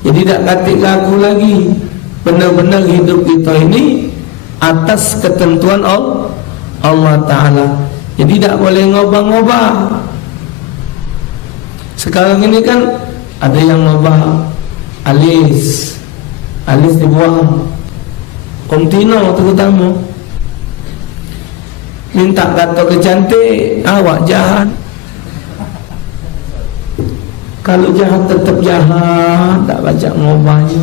Jadi tak katik laku lagi, benar-benar hidup kita ini atas ketentuan Allah taala. Jadi tak boleh ngobah-ngobah. Sekarang ini kan ada yang ngobah alis dibuang, kontino terutama, minta kata kecantik, awak jahat. Kalau jahat tetap jahat, tak baca ngobahnya.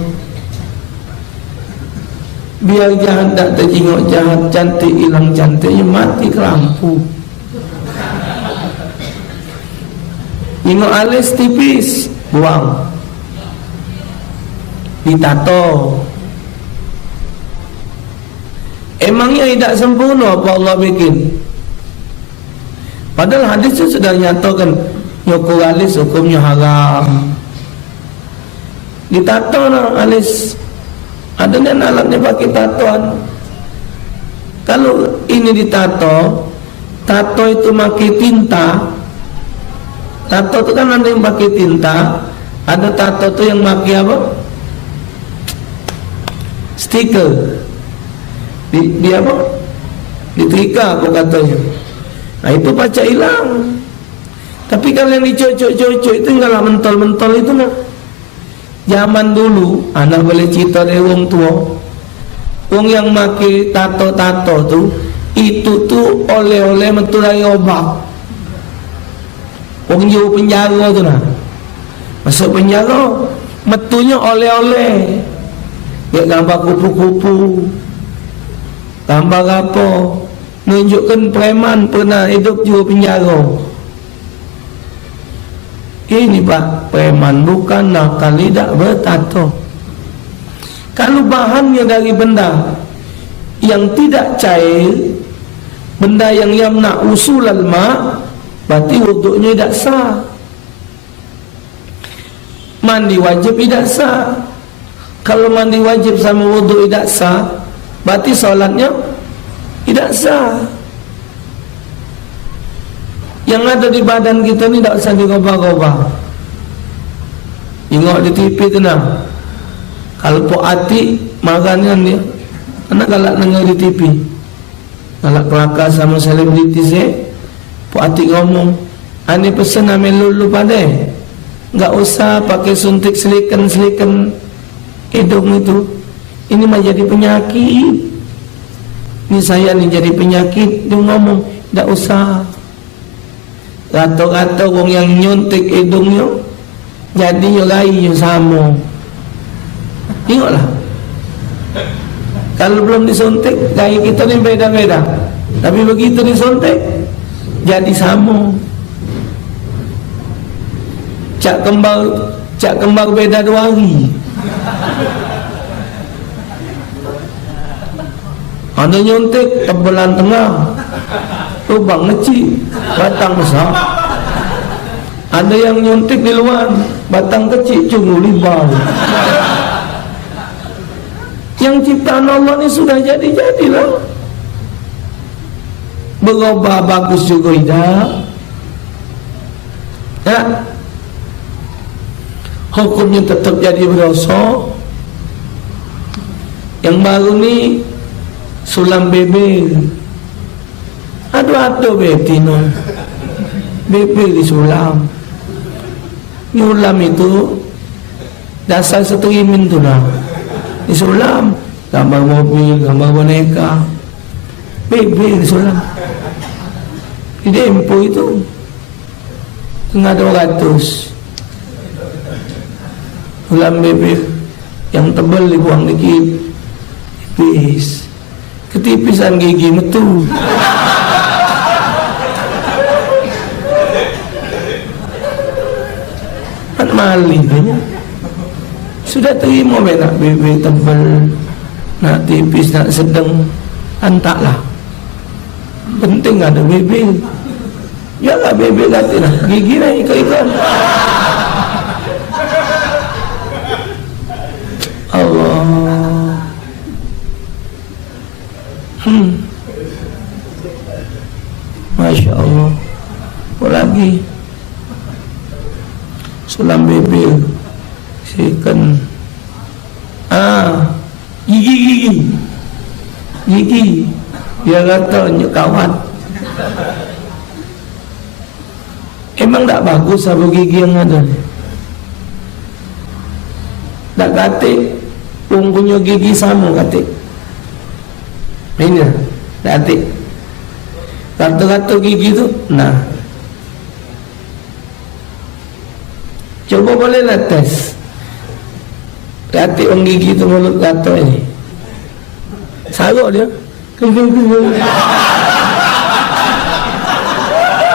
Biar jahat tak terjenguk jahat, cantik hilang cantiknya, mati kelampu. Tengok alis tipis, buang, ditato. Emangnya tidak sempurna apa Allah bikin? Padahal hadis itu sudah nyatakan nyukur alis hukumnya haram. Ditato no alis, ada yang alatnya pakai tatoan. Kalau ini ditato, tato itu pakai tinta. Tato itu kan ada yang pakai tinta, ada tato itu yang pakai apa? Stiker. Di apa? Ditrika aku katanya. Nah itu paca hilang. Tapi kalau yang dicocok-cocok itu enggak mentol-mentol itu nah. Zaman dulu anak boleh cerita dari wong tua. Wong yang make tato-tato tuh itu tuh oleh-oleh metu dari obat. Wong jauh penjara tuh nah. Masuk penjara metunya oleh-oleh. Ya gambar kupu-kupu. Tambah apa? Nunjukkan preman pernah hidup juga penjara. Ini pak, preman bukan nakal, tidak bertato. Kalau bahannya dari benda yang tidak cair, benda yang yamna usulal ma, berarti wuduknya tidak sah. Mandi wajib tidak sah. Kalau mandi wajib sama wuduk tidak sah, berarti solatnya tidak sah. Yang ada di badan kita ni tak usah dirubah-rubah. Tengok di TV tu nah. Kalau pok hati makannya dia, anak galak dengar di TV. Galak kelakar sama selebriti saya. Pok hati ngomong, "Ani pesen amel lulu pada. Enggak usah pakai suntik selikan hidung itu. Ini mah jadi penyakit. Ini saya ni jadi penyakit." Dia ngomong, "Enggak usah." Kata-kata orang yang nyuntik hidungnya jadinya lainnya sama. Tengoklah, kalau belum disuntik gaya kita ni beda-beda, tapi begitu disuntik jadi sama. Cak kembar beda 2 hari. Ada nyuntik tebelan tengah, lubang kecil, batang besar. Ada yang nyuntik di luar, batang kecil, cungu libar. Yang ciptaan Allah ini sudah jadi-jadilah. Berubah bagus juga tidak. Ya, hukumnya tetap jadi berdosa. Yang baru ni sulam bebel. Aduh betino bebel disulam. Nyulam itu dasar satu imin tu lah. Disulam gambar mobil, gambar boneka, bebel disulam. Di Dempo itu tengah 200 sulam bebel yang tebal dibuang dikit, tipis, ketipisan gigi metu. Mali banyak. Sudah terima nak bebek tebal, nak tipis, nak sedang, antaklah. Penting ada bebek. Jangan bebek ganti lah, gigi lah ikut-ikut. Allah. Masya Allah. Apa lagi? Sulam bebel, sikan, gigi, dia kata nyekawat. Emang tak bagus apa gigi yang ada? Tak kata, punya gigi sama kata. Ini tak kata. Kata-kata gigi tu, nah. Coba bolehlah tes. Kata orang gigi tu mulut kata ni. Saruk dia.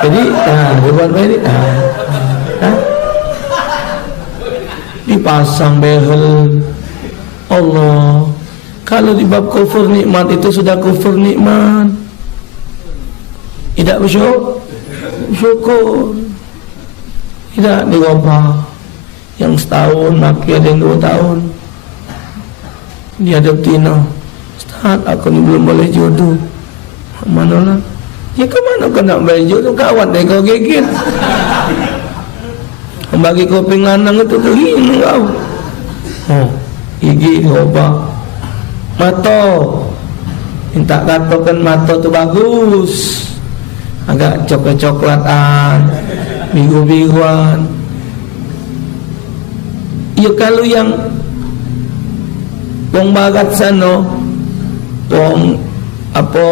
Jadi, dia buat macam ni. Dipasang behel. Allah. Kalau di bab kufur nikmat itu sudah kufur nikmat, tidak bersyukur, tidak diubah. Yang setahun, maki ada yang 2 tahun, dia ada betina. Ustaz, aku ni belum boleh jodoh. Mana lah? Ya ke mana kau nak boleh jodoh? Kawan deh kau gigit. Bagi kau penganang itu kering kau. Gigi diubah. Mata, minta katakan mata tu bagus, agak coklat-coklatan, biru-biruan. Ya kalau yang wong barat sana, wong apa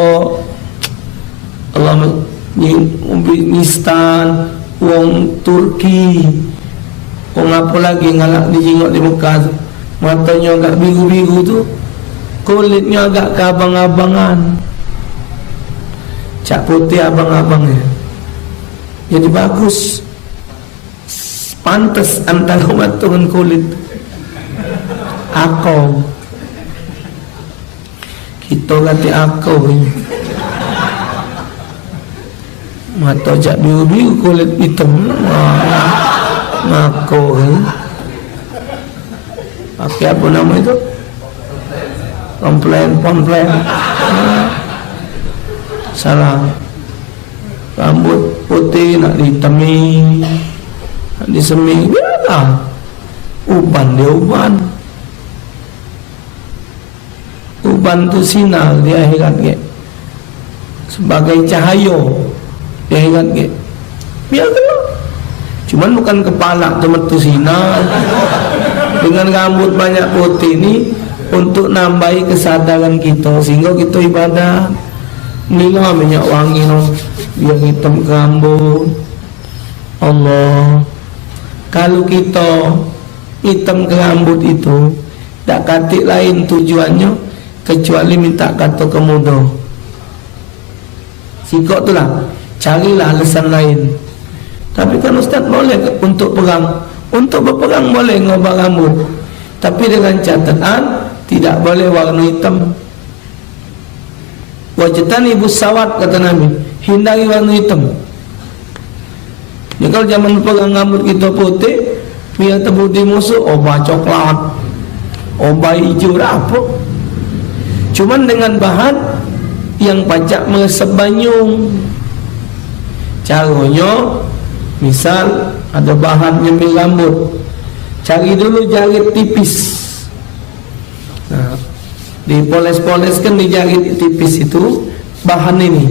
Allah Uzbekistan, wong Turki, wong apa lagi ngalak dijengok di Mekah, matanya agak biru-biru tu, kulitnya agak keabang-abangan, cak putih abang-abangnya, jadi bagus, pantas antara mata dengan kulit. Akau kita ganti akau ini. Mata cak biru-biru, kulit hitam, akau ini. Pakai apa nama itu? Komplain. Salah. Rambut putih nak ditemi, nak disemi, biarlah. Uban tu sinar di akhirat ke, sebagai cahaya di akhirat ke. Biarlah. Cuman bukan kepala teman tu sinar. Dengan rambut banyak putih ni untuk nambahi kesadaran kita sehingga kita ibadah. Inilah minyak wangi no, biar hitam ke rambut. Allah, kalau kita hitam ke rambut itu tak katik lain tujuannya kecuali minta kata kemudah. Sikok tu lah, carilah alasan lain. Tapi kan Ustaz boleh untuk perang, untuk berperang boleh ngubah rambut, tapi dengan catatan tidak boleh warna hitam. Wajtanibu sawat, kata Nabi, hindari warna hitam. Jadi kalau zaman perang rambut kita putih, biar terbudi musuh, obah coklat, obah hijau, apa. Cuman dengan bahan yang pacak meresap banyu. Caranya, misal ada bahan nyemil rambut, cari dulu jarit tipis. Nah, dipoles-poleskan di jarit tipis itu bahan ini.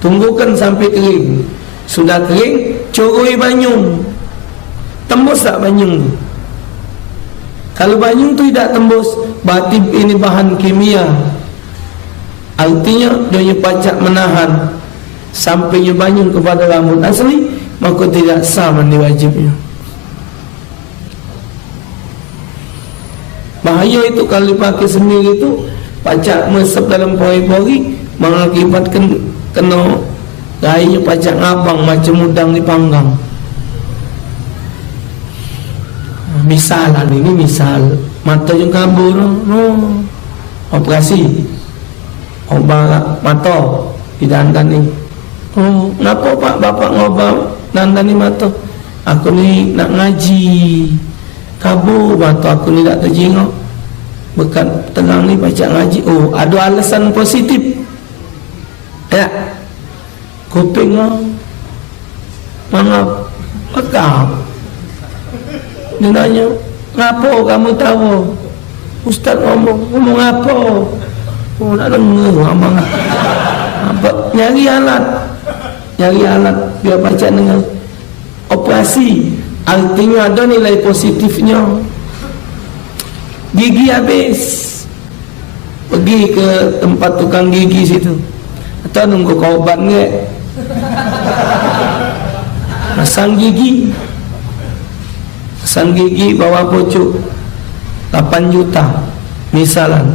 Tunggukan sampai kering. Sudah kering, coroi banyu. Tembus tak banyu? Kalau banyu tu tidak tembus, berarti ini bahan kimia. Artinya dia pacak menahan sampainya banyu kepada rambut asli, maka tidak sah mandi wajibnya. Bahaya itu kalau dipakai sendiri itu, pacak mesep dalam pori-pori, mengakibatkan kena gayanya pacak ngabang macam udang dipanggang. Misal ini misal mata yang kabur, operasi, obat mata didandani. Kenapa Pak Bapak ngobam dandani mata? Aku ni nak ngaji, kabur mata aku ni tak terjengok. Bekat tenang ni baca ngaji. Oh, ada alasan positif. Ya, kuping mana bekal. Dia nanya, ngapa kamu tahu? Ustaz ngomong apa? Oh, nak dengar ngomong apa? Nyari alat biar baca dengan operasi. Artinya ada nilai positifnya. Gigi habis, pergi ke tempat tukang gigi situ, atau nunggu kau obat nggak? Pasang gigi bawa pucuk 8 juta misalan.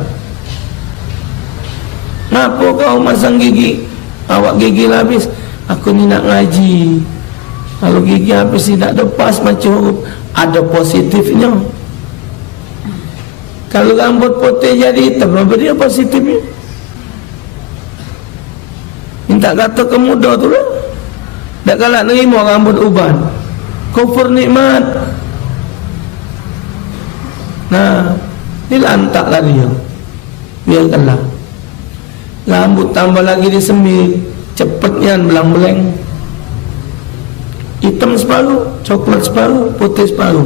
Kenapa kau masang gigi? Awak gigi habis. Aku ni nak ngaji. Kalau gigi habis tidak lepas macam ada positifnya. Kalau rambut putih jadi hitam, apa dia positifnya? Minta kata ke muda tu lah. Tak kalah nerima rambut uban. Kufur nikmat. Nah, ini lantak lah dia. Biarkanlah. Rambut tambah lagi disemir, cepetnya belang-beleng. Hitam separuh, coklat separuh, putih separuh.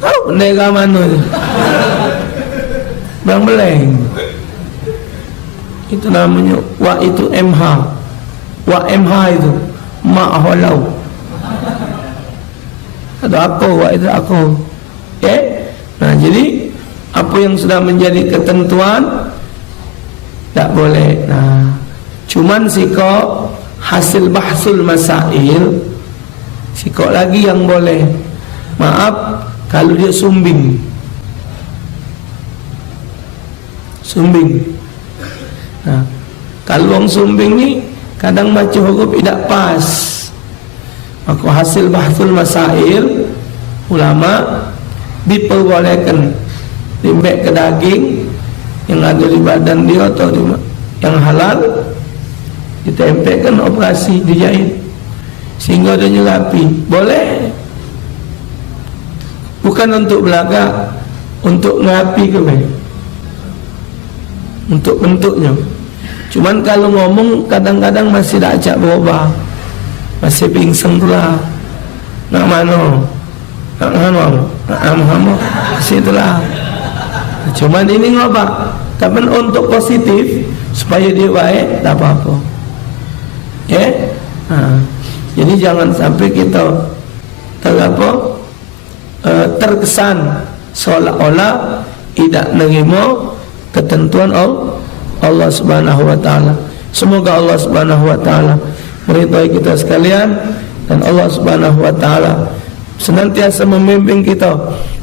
Tahu bendera mana tu? Belang-beleng. Itu namanya wa itu MH. Wa MH itu ma'halau. Ada aku, wa itu aku. Nah, jadi apa yang sudah menjadi ketentuan tak boleh. Nah, cuman sikok hasil bahsul masail, sikok lagi yang boleh. Maaf kalau dia sumbing. Nah, kalau orang sumbing ni kadang baca huruf tidak pas. Maka hasil bahsul masail, ulama diperbolehkan limbek ke daging yang ada di badan dia atau di yang halal, ditempelkan operasi, dijahit sehingga dia nyerapi. Boleh. Bukan untuk belaka, untuk ngerapi ke baik, untuk bentuknya. Cuman kalau ngomong kadang-kadang masih tak acak berubah, masih pingseng pula. Nak mana? Nak mana? Masih itulah. Cuman ini ngobak. Tapi untuk positif supaya dia baik, tak apa-apa. Jadi jangan sampai kita terkesan seolah-olah tidak menerima ketentuan Allah Subhanahu wa taala. Semoga Allah Subhanahu wa taala meridai kita sekalian dan Allah Subhanahu wa taala senantiasa membimbing kita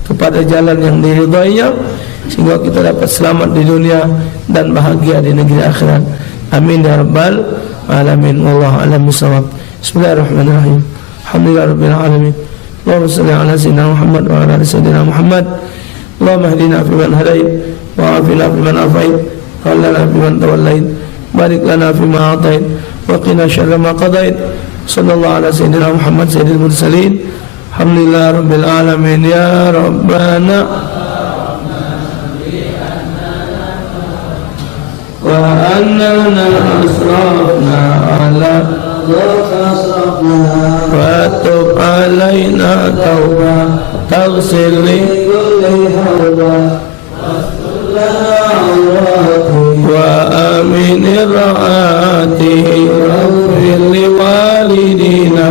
kepada jalan yang diridainya sehingga kita dapat selamat di dunia dan bahagia di negeri akhirat. Amin ya rabbal alamin. Wallahu a'lam bishawab. Bismillahirrahmanirrahim. Alhamdulillahirabbil alamin. Allahumma shalli ala sayyidina Muhammad wa ala ali sayyidina Muhammad. Allahumma hdina fi man hadait wa afina fi man afait wa lana fi man tawallait. Barik lana fi ma atait wa qina syarra ma qadait. Sallallahu ala sayyidina Muhammad sayyidil mursalin. Alhamdulillahirabbil alamin ya rabbana wa annana asrafna ala wa tub alaina tawbah taghfir li kulli hawba wa amin ra'atihi rabbir li walidina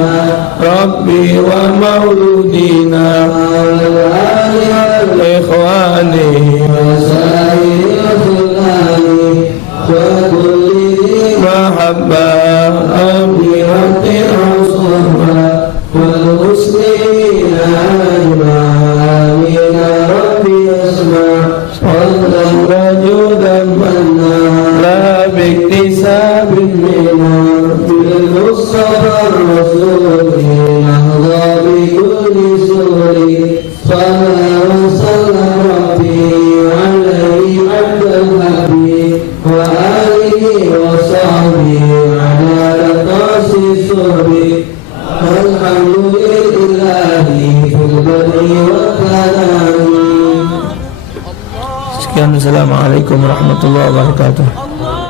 rabbi wa mauludina ikhwani wa sayyidina mahabba abi hati rasulullah wal muslimina ajma'in ya rabbi asma' sallam rajudan manna la biktisabin minar bil mustafa rasulih nahda bi kulli suri sallallahu sallam rabbi alaihi abdal habib wa alihi wa sahbihi ala raqasi surbi alhamdulillahi fil bari wa kalami. Sekian, assalamualaikum warahmatullahi wabarakatuh.